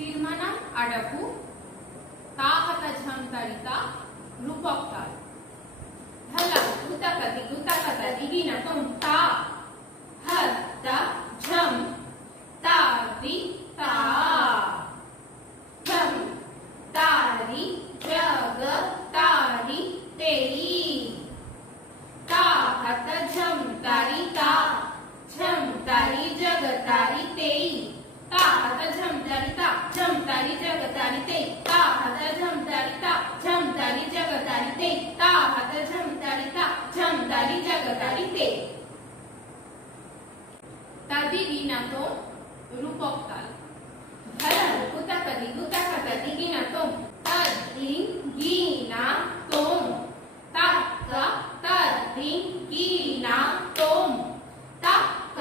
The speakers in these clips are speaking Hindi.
तीर्माना आडपु ताहत झंतरिता रूपकता हला उतकति उतकत दिगिना तुम ता हत झम तारी ता झम तारी जग तारी तेरी ताहत झम तारी ता झम तारी जग तारी तेई ताहत झम तारी ता झम तारी जग तारी तेई ताहत झम तारी ता झम तारी जग तारी तेई ताहत झम तारी ता झम तारी जग तारी तेई तदिगिना तो रूपक ताल धरन कुतकति कुतकत दिगिना तुम तदिगिना तुम तक्क तदिगिना तुम तक्क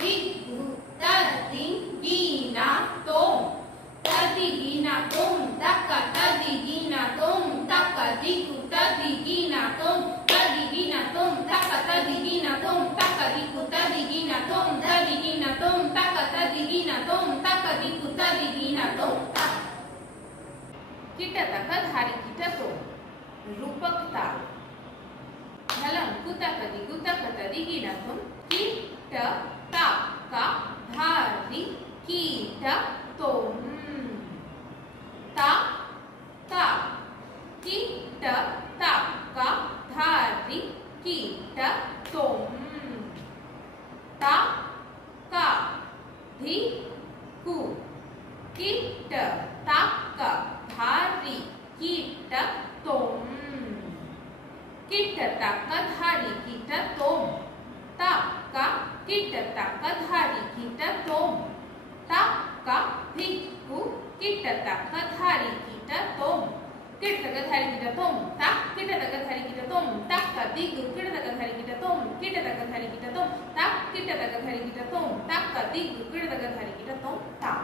दिगु तदिगिना तुम तदिगिना तुम तक्क तदिगिना तुम तक्क दिगु तदिगिना तुम तदिगिना तुम तक्क तदिगिना तुम तक्क दिगु तदिगिना तुम तदिगिना तुम तक्क तदिगिना तुम तक्क दिगु तदिगिना तुम किटतक धारी किटतो रूपकता हलं कुतकति कुतकत दिगिना तुम किटतक धारी किटतोम ता ता किटतक धारी किटतोम ता का धी कु किटतक धारी किटतोम किटतक धारी किटतोम तक किटतक धारी किटतोम तक धिक्कु किटतक धारी किटतोम किटतक धारी किटतोम तक किटतक धारी किटतोम तक दिगु किटतक धारी किटतोम किटतक धारी किटतोम तक किटतक धारी किटतोम तक दिगु किटतक धारी किटतोम ता